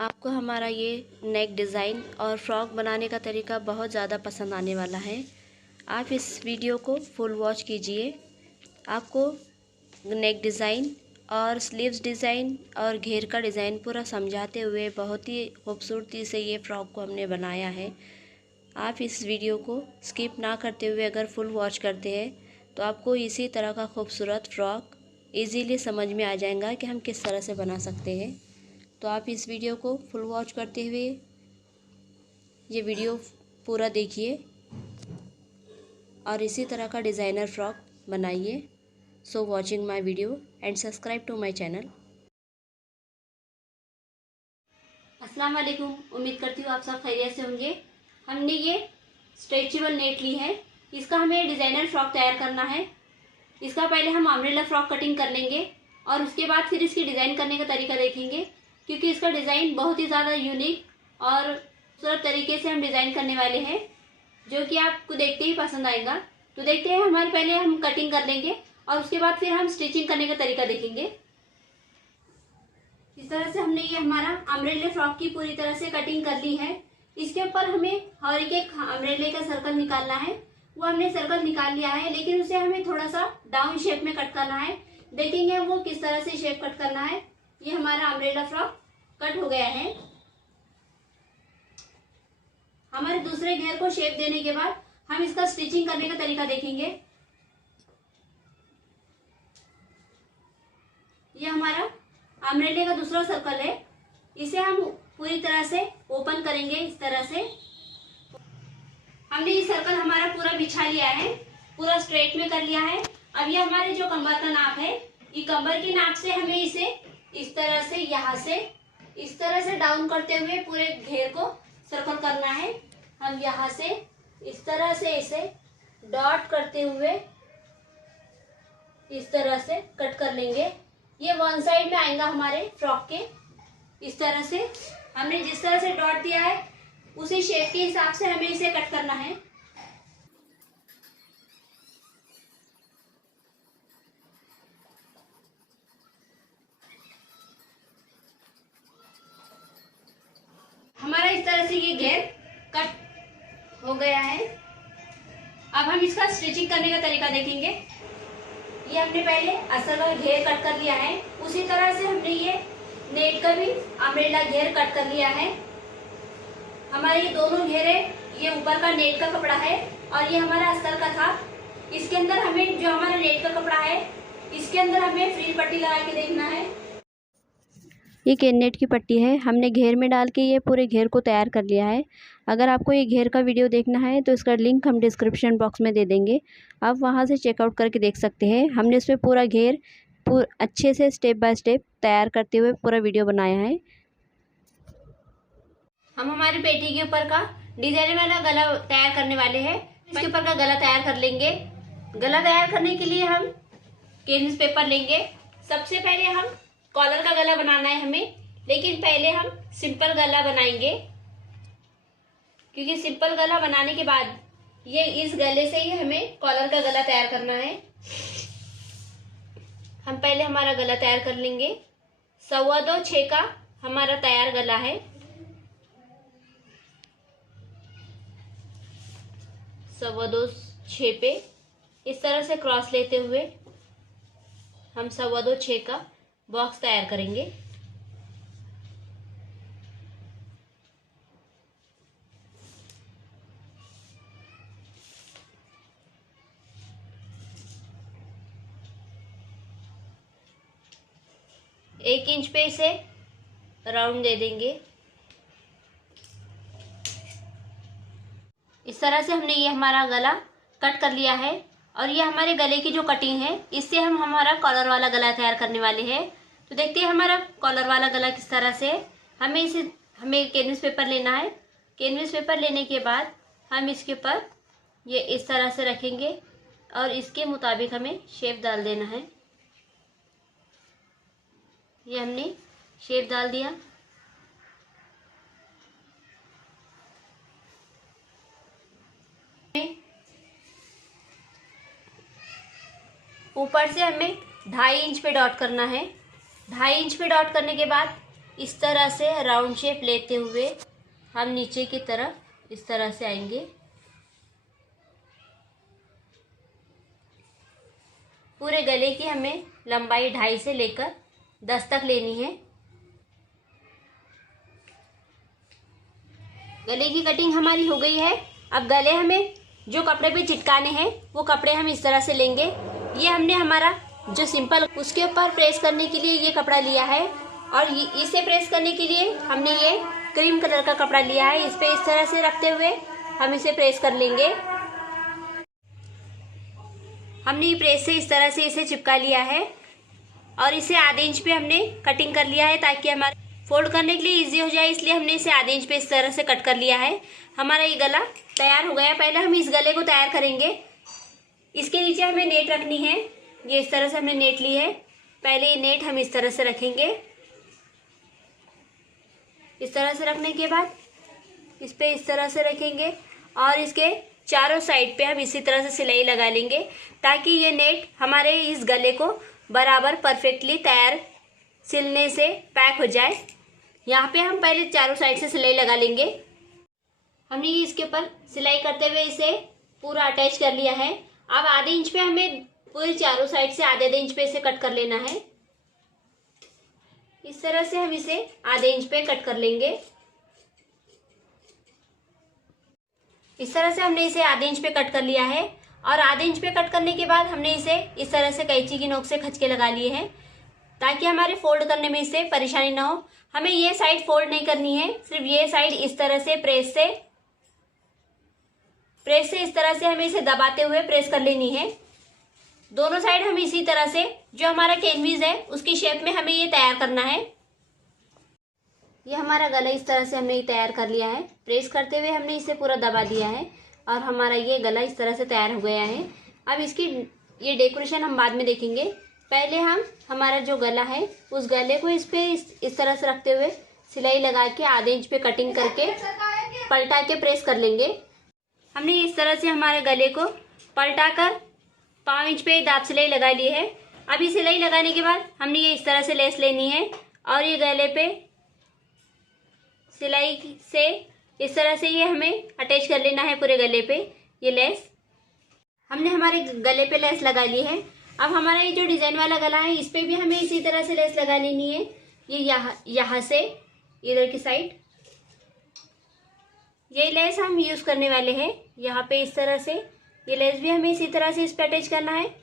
आपको हमारा ये नेक डिज़ाइन और फ्रॉक बनाने का तरीका बहुत ज़्यादा पसंद आने वाला है। आप इस वीडियो को फुल वॉच कीजिए। आपको नेक डिज़ाइन और स्लीव्स डिज़ाइन और घेर का डिज़ाइन पूरा समझाते हुए बहुत ही खूबसूरती से ये फ्रॉक को हमने बनाया है। आप इस वीडियो को स्किप ना करते हुए अगर फुल वॉच करते हैं तो आपको इसी तरह का खूबसूरत फ्रॉक इजीली समझ में आ जाएगा कि हम किस तरह से बना सकते हैं। तो आप इस वीडियो को फुल वॉच करते हुए ये वीडियो पूरा देखिए और इसी तरह का डिज़ाइनर फ्रॉक बनाइए। So watching my video and subscribe to my channel. अस्सलाम वालेकुम, उम्मीद करती हूँ आप सब खैरियत से होंगे। हमने ये स्ट्रेचेबल नेट ली है, इसका हमें डिज़ाइनर फ्रॉक तैयार करना है। इसका पहले हम अम्ब्रेला फ्रॉक कटिंग कर लेंगे और उसके बाद फिर इसकी डिज़ाइन करने का तरीका देखेंगे, क्योंकि इसका डिज़ाइन बहुत ही ज़्यादा यूनिक और खूबसूरत तरीके से हम डिज़ाइन करने वाले हैं, जो कि आपको देखते ही पसंद आएगा। तो देखते हैं, हमारे पहले हम कटिंग कर लेंगे और उसके बाद फिर हम स्टिचिंग करने का तरीका देखेंगे। इस तरह से हमने ये हमारा अम्ब्रेला फ्रॉक की पूरी तरह से कटिंग कर ली है। इसके ऊपर हमें हर एक अम्ब्रेले का सर्कल निकालना है। वो हमने सर्कल निकाल लिया है, लेकिन उसे हमें थोड़ा सा डाउन शेप में कट करना है। देखेंगे वो किस तरह से शेप कट करना है। ये हमारा अम्ब्रेला फ्रॉक कट हो गया है। हमारे दूसरे घेर को शेप देने के बाद हम इसका स्टिचिंग करने का तरीका देखेंगे। ये हमारा अम्ब्रेले का दूसरा सर्कल है, इसे हम पूरी तरह से ओपन करेंगे। इस तरह से हमने ये सर्कल हमारा पूरा बिछा लिया है, पूरा स्ट्रेट में कर लिया है। अब ये हमारे जो कमर का नाप है, ये कमर की नाप से हमें इसे इस तरह से यहाँ से इस तरह से डाउन करते हुए पूरे घेर को सर्कल करना है। हम यहाँ से इस तरह से इसे डॉट करते हुए इस तरह से कट कर लेंगे। ये वन साइड में आएगा हमारे फ्रॉक के। इस तरह से हमने जिस तरह से डॉट दिया है उसी शेप के हिसाब से हमें इसे कट करना है। हमारा इस तरह से ये घेर कट हो गया है। अब हम इसका स्टिचिंग करने का तरीका देखेंगे। ये हमने पहले असल का घेर कट कर लिया है, उसी तरह से हमने ये नेट का भी अम्ब्रेला घेर कट कर लिया है। हमारे ये दोनों घेर है, ये ऊपर का नेट का कपड़ा है और ये हमारा अस्तर का था। इसके अंदर हमें जो हमारा नेट का कपड़ा है, इसके अंदर हमें फ्रिल पट्टी लगा के देखना है। ये कैननेट की पट्टी है, हमने घेर में डाल के ये पूरे घेर को तैयार कर लिया है। अगर आपको ये घेर का वीडियो देखना है तो इसका लिंक हम डिस्क्रिप्शन बॉक्स में दे देंगे, आप वहाँ से चेकआउट करके देख सकते हैं। हमने इसमें पूरा घेर अच्छे से स्टेप बाय स्टेप तैयार करते हुए पूरा वीडियो बनाया है। हम हमारी पेटी के ऊपर का डिजाइन वाला गला तैयार करने वाले हैं। इसके ऊपर का गला तैयार कर लेंगे। गला तैयार करने के लिए हम कैनवस पेपर लेंगे। सबसे पहले हम कॉलर का गला बनाना है हमें, लेकिन पहले हम सिंपल गला बनाएंगे, क्योंकि सिंपल गला बनाने के बाद ये इस गले से ही हमें कॉलर का गला तैयार करना है। हम पहले हमारा गला तैयार कर लेंगे। 2.25 का हमारा तैयार गला है। 2.25 पे इस तरह से क्रॉस लेते हुए हम 2.25 का बॉक्स तैयार करेंगे। एक इंच पे इसे राउंड दे देंगे। इस तरह से हमने ये हमारा गला कट कर लिया है और ये हमारे गले की जो कटिंग है, इससे हम हमारा कॉलर वाला गला तैयार करने वाले हैं। तो देखते हैं हमारा कॉलर वाला गला किस तरह से है। हमें कैनवस पेपर लेना है। कैनवस पेपर लेने के बाद हम इसके ऊपर ये इस तरह से रखेंगे और इसके मुताबिक हमें शेप डाल देना है। ये हमने शेप डाल दिया। ऊपर से हमें 2.5 इंच पे डॉट करना है। 2.5 इंच पे डॉट करने के बाद इस तरह से राउंड शेप लेते हुए हम नीचे की तरफ इस तरह से आएंगे। पूरे गले की हमें लंबाई 2.5 से लेकर 10 तक लेनी है। गले की कटिंग हमारी हो गई है। अब गले हमें जो कपड़े पे चिटकाने हैं वो कपड़े हम इस तरह से लेंगे। ये हमने हमारा जो सिंपल उसके ऊपर प्रेस करने के लिए ये कपड़ा लिया है और इसे प्रेस करने के लिए हमने ये क्रीम कलर का कपड़ा लिया है। इस पे इस तरह से रखते हुए हम इसे प्रेस कर लेंगे। हमने ये प्रेस से इस तरह से इसे चिपका लिया है और इसे आधे इंच पे हमने कटिंग कर लिया है ताकि हमारे फोल्ड करने के लिए इजी हो जाए, इसलिए हमने इसे आधे इंच पे इस तरह से कट कर लिया है। हमारा ये गला तैयार हो गया। पहले हम इस गले को तैयार करेंगे। इसके नीचे हमें नेट रखनी है। ये इस तरह से हमने नेट ली है। पहले ये नेट हम इस तरह से रखेंगे। इस तरह से रखने के बाद इस पे इस तरह से रखेंगे और इसके चारों साइड पे हम इसी तरह से सिलाई लगा लेंगे ताकि ये नेट हमारे इस गले को बराबर परफेक्टली तैयार सिलने से पैक हो जाए। यहाँ पे हम पहले चारों साइड से सिलाई लगा लेंगे। हमने ये इसके ऊपर सिलाई करते हुए इसे पूरा अटैच कर लिया है। अब आधे इंच पे हमें पूरी चारों साइड से आधे इंच पे इसे कट कर लेना है। इस तरह से हम इसे आधे इंच पे कट कर लेंगे। इस तरह से हमने इसे आधे इंच पे कट कर लिया है और आधे इंच पे कट करने के बाद हमने इसे इस तरह से कैंची की नोक से खींच के लगा लिए हैं ताकि हमारे फोल्ड करने में इससे परेशानी ना हो। हमें ये साइड फोल्ड नहीं करनी है, सिर्फ ये साइड इस तरह से प्रेस से इस तरह से हमें इसे दबाते हुए प्रेस कर लेनी है। दोनों साइड हम इसी तरह से जो हमारा कैनवीस है उसकी शेप में हमें ये तैयार करना है। ये हमारा गला इस तरह से हमने तैयार कर लिया है। प्रेस करते हुए हमने इसे पूरा दबा दिया है और हमारा ये गला इस तरह से तैयार हो गया है। अब इसकी ये डेकोरेशन हम बाद में देखेंगे। पहले हम हमारा जो गला है उस गले को इस तरह से रखते हुए सिलाई लगा के आधे इंच पे कटिंग करके पलटा के प्रेस कर लेंगे। हमने इस तरह से हमारे गले को पलटा कर 5 इंच पे दाब सिलाई लगा ली है। अभी सिलाई लगाने के बाद हमने ये इस तरह से लेस लेनी है और ये गले पे सिलाई से इस तरह से ये हमें अटैच कर लेना है पूरे गले पे। ये लेस हमने हमारे गले पे लेस लगा ली है। अब हमारा ये जो डिजाइन वाला गला है इस पे भी हमें इसी तरह से लेस लगा लेनी है। ये यहाँ से इधर की साइड ये लेस हम यूज करने वाले हैं। यहाँ पे इस तरह से ये लेस भी हमें इसी तरह से इस पे अटैच करना है।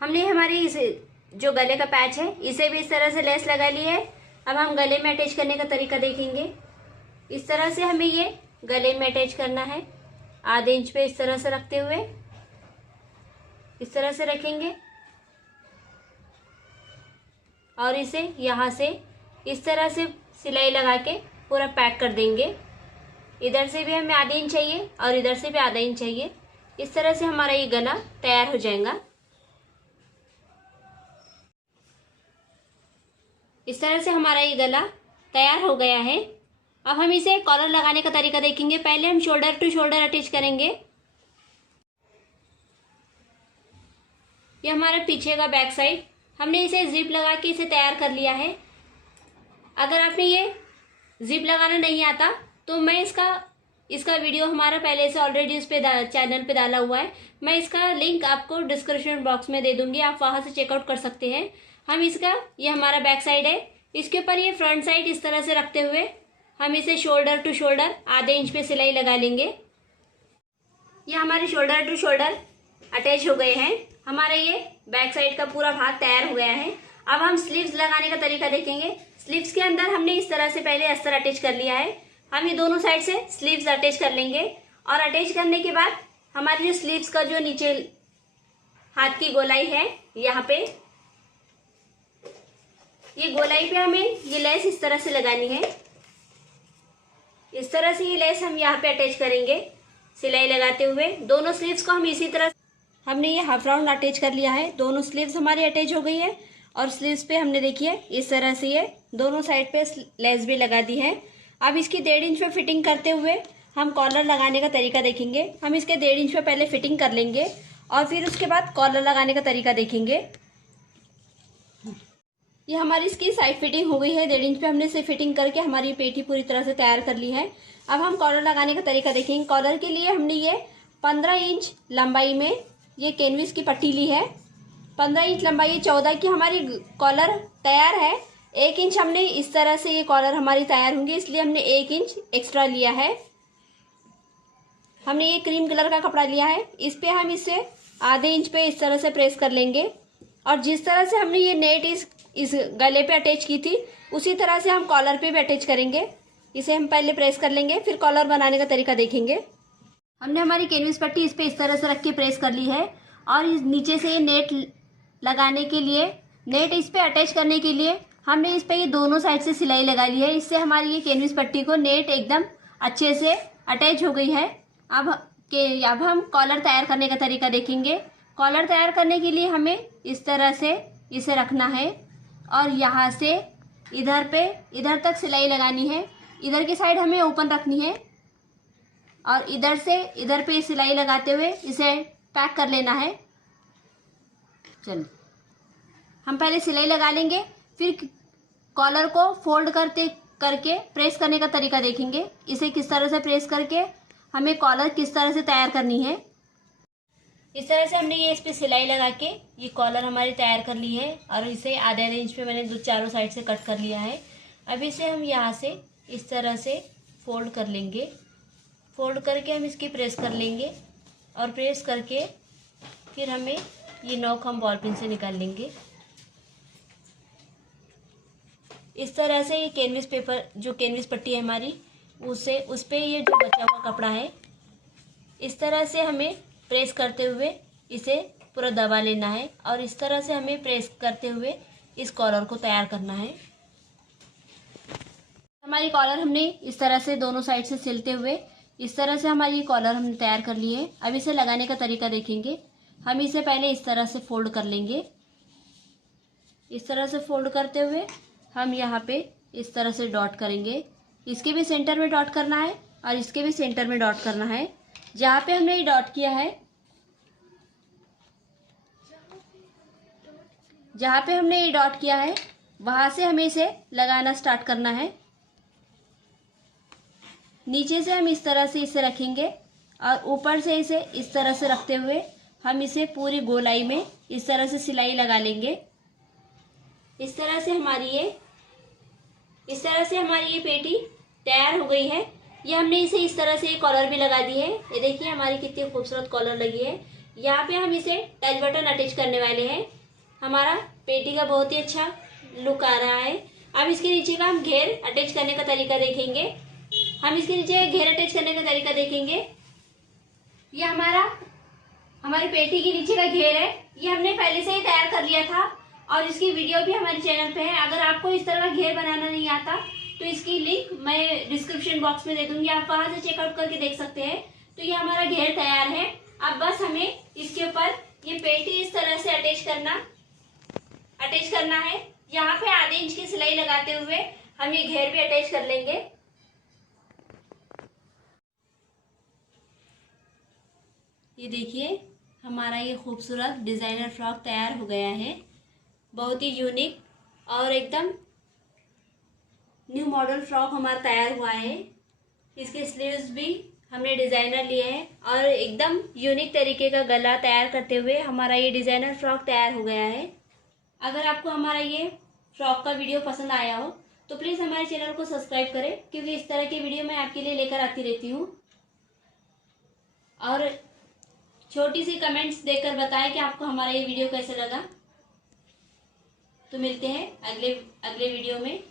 हमने हमारी इस जो गले का पैच है इसे भी इस तरह से लेस लगा ली है। अब हम गले में अटैच करने का तरीका देखेंगे। इस तरह से हमें ये गले में अटैच करना है। आधे इंच पे इस तरह से रखते हुए इस तरह से रखेंगे और इसे यहाँ से इस तरह से सिलाई लगा के पूरा पैक कर देंगे। इधर से भी हमें आधे इंच चाहिए और इधर से भी आधा इंच चाहिए। इस तरह से हमारा ये गला तैयार हो जाएगा। इस तरह से हमारा ये गला तैयार हो गया है। अब हम इसे कॉलर लगाने का तरीका देखेंगे। पहले हम शोल्डर टू शोल्डर अटैच करेंगे। ये हमारा पीछे का बैक साइड हमने इसे जिप लगा के इसे तैयार कर लिया है। अगर आपने ये जिप लगाना नहीं आता तो मैं इसका वीडियो हमारा पहले से ऑलरेडी इस पे चैनल पे डाला हुआ है। मैं इसका लिंक आपको डिस्क्रिप्शन बॉक्स में दे दूंगी, आप वहां से चेकआउट कर सकते हैं। हम ये हमारा बैक साइड है, इसके ऊपर ये फ्रंट साइड इस तरह से रखते हुए हम इसे शोल्डर टू शोल्डर आधे इंच पे सिलाई लगा लेंगे। ये हमारे शोल्डर टू शोल्डर अटैच हो गए हैं। हमारा ये बैक साइड का पूरा भाग तैयार हो गया है। अब हम स्लीव्स लगाने का तरीका देखेंगे। स्लीव्स के अंदर हमने इस तरह से पहले अस्तर अटैच कर लिया है। हम ये दोनों साइड से स्लीव्स अटैच कर लेंगे और अटैच करने के बाद हमारी जो स्लीव्स का जो नीचे हाथ की गोलाई है यहाँ पे ये गोलाई पे हमें ये लेस इस तरह से लगानी है। इस तरह से ये लेस हम यहाँ पे अटैच करेंगे सिलाई लगाते हुए। दोनों स्लीव्स को हम इसी तरह हमने ये हाफ राउंड अटैच कर लिया है। दोनों स्लीव्स हमारी अटैच हो गई है और स्लीव्स पे हमने देखिए इस तरह से ये दोनों साइड पे लेस भी लगा दी है। अब इसकी 1.5 इंच पे फिटिंग करते हुए हम कॉलर लगाने का तरीका देखेंगे। हम इसके 1.5 इंच पे पहले फिटिंग कर लेंगे और फिर उसके बाद कॉलर लगाने का तरीका देखेंगे। ये हमारी इसकी साइड फिटिंग हो गई है। 1.5 इंच पे हमने इसे फिटिंग करके हमारी पेटी पूरी तरह से तैयार कर ली है। अब हम कॉलर लगाने का तरीका देखेंगे। कॉलर के लिए हमने ये 15 इंच लंबाई में ये कैनविस की पट्टी ली है। 15 इंच लंबाई 14 की हमारी कॉलर तैयार है। 1 इंच हमने इस तरह से ये कॉलर हमारी तैयार होंगी, इसलिए हमने 1 इंच एक्स्ट्रा लिया है। हमने ये क्रीम कलर का कपड़ा लिया है, इस पे हम इसे आधे इंच पे इस तरह से प्रेस कर लेंगे और जिस तरह से हमने ये नेट इस गले पे अटैच की थी उसी तरह से हम कॉलर पे भी अटैच करेंगे। इसे हम पहले प्रेस कर लेंगे, फिर कॉलर बनाने का तरीका देखेंगे। हमने हमारी कैनविस पट्टी इस पे इस तरह से रख के प्रेस कर ली है और इस नीचे से ये नेट लगाने के लिए, नेट इस पे अटैच करने के लिए हमने इस पे ये दोनों साइड से सिलाई लगा ली है। इससे हमारी ये कैनविस पट्टी को नेट एकदम अच्छे से अटैच हो गई है। अब हम कॉलर तैयार करने का तरीका देखेंगे। कॉलर तैयार करने के लिए हमें इस तरह से इसे रखना है और यहाँ से इधर तक सिलाई लगानी है। इधर की साइड हमें ओपन रखनी है और इधर से इधर पे सिलाई लगाते हुए इसे पैक कर लेना है। चलो हम पहले सिलाई लगा लेंगे, फिर कॉलर को फोल्ड करके प्रेस करने का तरीका देखेंगे। इसे किस तरह से प्रेस करके हमें कॉलर किस तरह से तैयार करनी है। इस तरह से हमने ये इस पे सिलाई लगा के ये कॉलर हमारी तैयार कर ली है और इसे आधे इंच पे मैंने चारों साइड से कट कर लिया है। अब इसे हम यहाँ से इस तरह से फोल्ड कर लेंगे। फोल्ड करके हम इसकी प्रेस कर लेंगे और प्रेस करके फिर हमें ये नॉक हम बॉल पिन से निकाल लेंगे। इस तरह से ये कैनविस पेपर, जो कैनविस पट्टी है हमारी, उस पे ये जो बचा हुआ कपड़ा है इस तरह से हमें प्रेस करते हुए इसे पूरा दबा लेना है और इस तरह से हमें प्रेस करते हुए इस कॉलर को तैयार करना है। हमारी कॉलर हमने इस तरह से दोनों साइड से सिलते हुए इस तरह से हमारी कॉलर हमने तैयार कर ली है। अब इसे लगाने का तरीका देखेंगे। हम इसे पहले इस तरह से फोल्ड कर लेंगे। इस तरह से फोल्ड करते हुए हम यहाँ पे इस तरह से डॉट करेंगे। इसके भी सेंटर में डॉट करना है और इसके भी सेंटर में डॉट करना है। जहाँ पे हमने ये डॉट किया है, जहाँ पे हमने ये डॉट किया है वहाँ से हमें इसे लगाना स्टार्ट करना है। नीचे से हम इस तरह से इसे रखेंगे और ऊपर से इसे इस तरह से रखते हुए हम इसे पूरी गोलाई में इस तरह से सिलाई लगा लेंगे। इस तरह से हमारी ये पेटी तैयार हो गई है। ये हमने इसे इस तरह से कॉलर भी लगा दी है। ये देखिए हमारी कितनी खूबसूरत कॉलर लगी है। यहाँ पे हम इसे टच बटन अटैच करने वाले हैं। हमारा पेटी का बहुत ही अच्छा लुक आ रहा है। अब इसके नीचे का हम घेर अटैच करने का तरीका देखेंगे। ये हमारी पेटी के नीचे का घेर है। ये हमने पहले से ही तैयार कर लिया था और इसकी वीडियो भी हमारे चैनल पे है। अगर आपको इस तरह का घेर बनाना नहीं आता तो इसकी लिंक मैं डिस्क्रिप्शन बॉक्स में दे दूंगी, आप वहां से चेकआउट करके देख सकते हैं। तो ये हमारा घेर तैयार है। अब बस हमें इसके ऊपर ये पेटी इस तरह से अटैच करना है। यहाँ पे आधे इंच की सिलाई लगाते हुए हम ये घेर भी अटैच कर लेंगे। ये देखिए हमारा ये खूबसूरत डिजाइनर फ्रॉक तैयार हो गया है। बहुत ही यूनिक और एकदम न्यू मॉडल फ्रॉक हमारा तैयार हुआ है। इसके स्लीव्स भी हमने डिजाइनर लिए हैं और एकदम यूनिक तरीके का गला तैयार करते हुए हमारा ये डिजाइनर फ्रॉक तैयार हो गया है। अगर आपको हमारा ये फ्रॉक का वीडियो पसंद आया हो तो प्लीज़ हमारे चैनल को सब्सक्राइब करें, क्योंकि इस तरह की वीडियो मैं आपके लिए लेकर आती रहती हूँ। और छोटी सी कमेंट्स देकर बताएं कि आपको हमारा ये वीडियो कैसा लगा। तो मिलते हैं अगले वीडियो में।